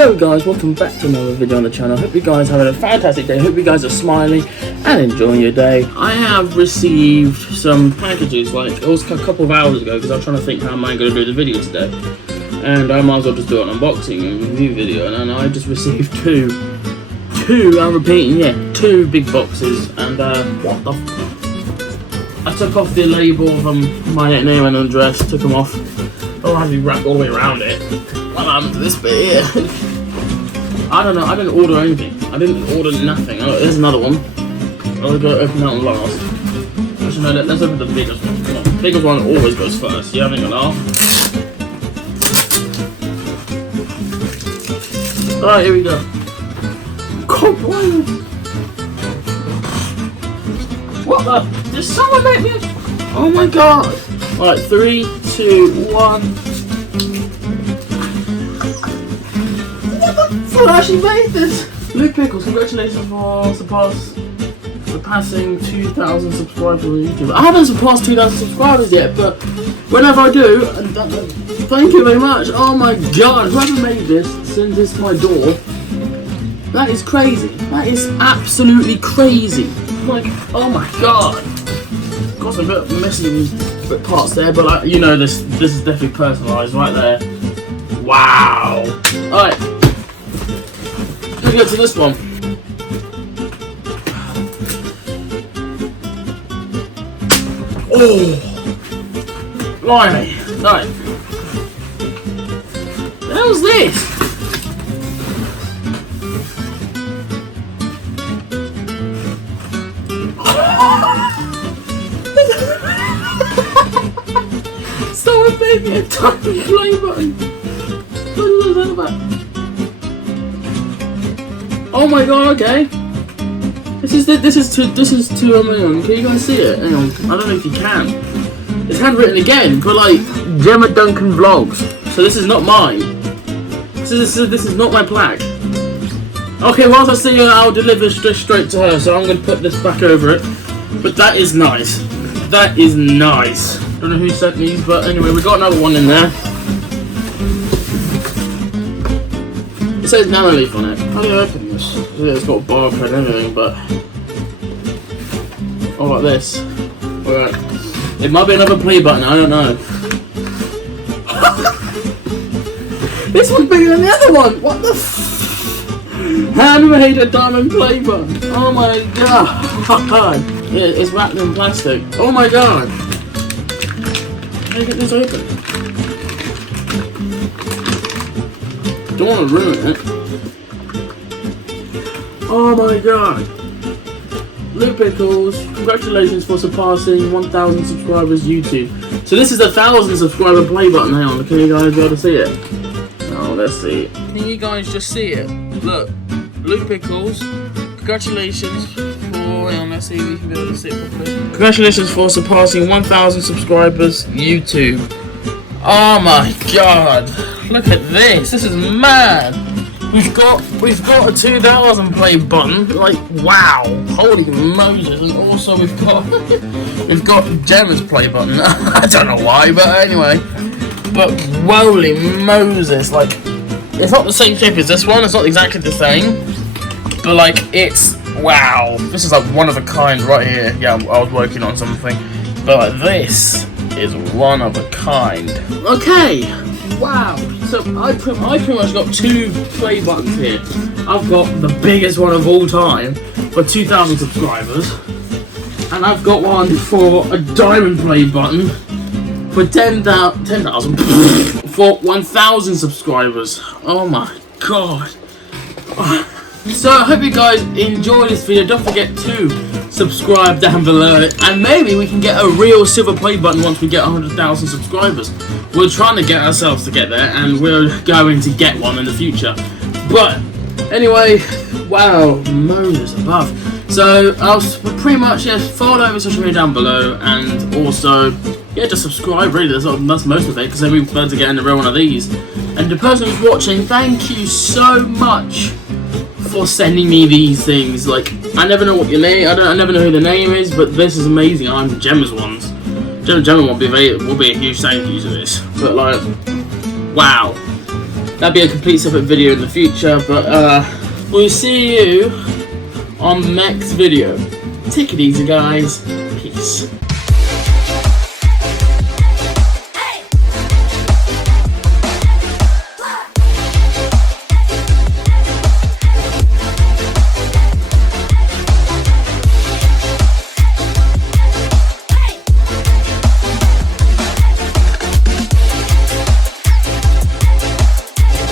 Yo guys, welcome back to another video on the channel. Hope you guys are having a fantastic day. Hope you guys are smiling and enjoying your day. I have received some packages, like it was a couple of hours ago, because I was trying to think how am I going to do the video today. And I might as well just do an unboxing and review video. And I just received two, I'm repeating, yeah, two big boxes. And what the I took off the label from my name and address, took them off. Oh, I had to be wrapped all the way around it. What happened to this bit here? I don't know, I didn't order anything. I didn't order nothing. Oh, there's another one. I'll go open that one last. Actually, no, let's open the biggest one. The biggest one always goes first. You having a laugh? Alright, here we go. God, what the? Did someone make me? Oh my god! Alright, 3, 2, 1. What actually made this? Luke Pickles, congratulations for surpassing 2,000 subscribers on YouTube. I haven't surpassed 2,000 subscribers yet, but whenever I do, thank you very much. Oh my god, whoever made this, send this to my door. That is crazy. That is absolutely crazy. Like, oh my god. Got some bit missing bit parts there, but you know this is definitely personalised right there. Wow. Alright. Let's go to this one. Oh, blimey! Right. What the hell's this? Someone made me a tiny play button. What is that about? Oh my god, okay. This is to Can you guys see it? Hang on. I don't know if you can. It's handwritten again, but like Gemma Duncan Vlogs. So this is not mine. This is not my plaque. Okay, whilst I see her, I'll deliver straight to her. So I'm gonna put this back over it. But that is nice. That is nice. Don't know who sent these, but anyway, we got another one in there. It says Nanoleaf on it. How do you open this? Yeah, it's got a barcode and everything, but oh, like this. Alright. It might be another play button, I don't know. This one's bigger than the other one! What the handmade a diamond play button! Oh my god! Yeah, it's wrapped in plastic. Oh my god! How do you get this open? Don't want to ruin it. Oh my god! Luke Pickles, congratulations for surpassing 1,000 subscribers YouTube. So this is a 1,000 subscriber play button. Hang on, can you guys be able to see it? Oh, let's see it. Can you guys just see it? Look, Luke Pickles, congratulations for. Hang on, let's see if you can be able to see it properly. Congratulations for surpassing 1,000 subscribers YouTube. Oh my god! Look at this. This is mad. We've got a 2,000 play button. Like, wow, holy Moses! And also we've got Gemma's play button. I don't know why, but anyway. But holy Moses! Like, it's not the same shape as this one. It's not exactly the same. But like, it's wow. This is like one of a kind right here. Yeah, I was working on something. But like, this is one of a kind. Okay. Wow. So I pretty much got two play buttons here. I've got the biggest one of all time for 2,000 subscribers, and I've got one for a diamond play button for 10,000 for 1,000 subscribers. Oh my god. So I hope you guys enjoyed this video. Don't forget to subscribe down below, and maybe we can get a real silver play button once we get 100,000 subscribers. We're trying to get ourselves to get there, and we're going to get one in the future. But anyway, wow, Moses above. So I'll pretty much just follow over social media down below, and also yeah, just subscribe. Really, that's most of it, because then we're going to get in a real one of these. And the person who's watching, thank you so much for sending me these things. Like, I never know what your name. I never know who the name is, but this is amazing. I'm Gemma's ones. Gemma will be a huge thank you to this. But like, wow. that'll be a complete separate video in the future, but we'll see you on the next video. Take it easy, guys. Peace.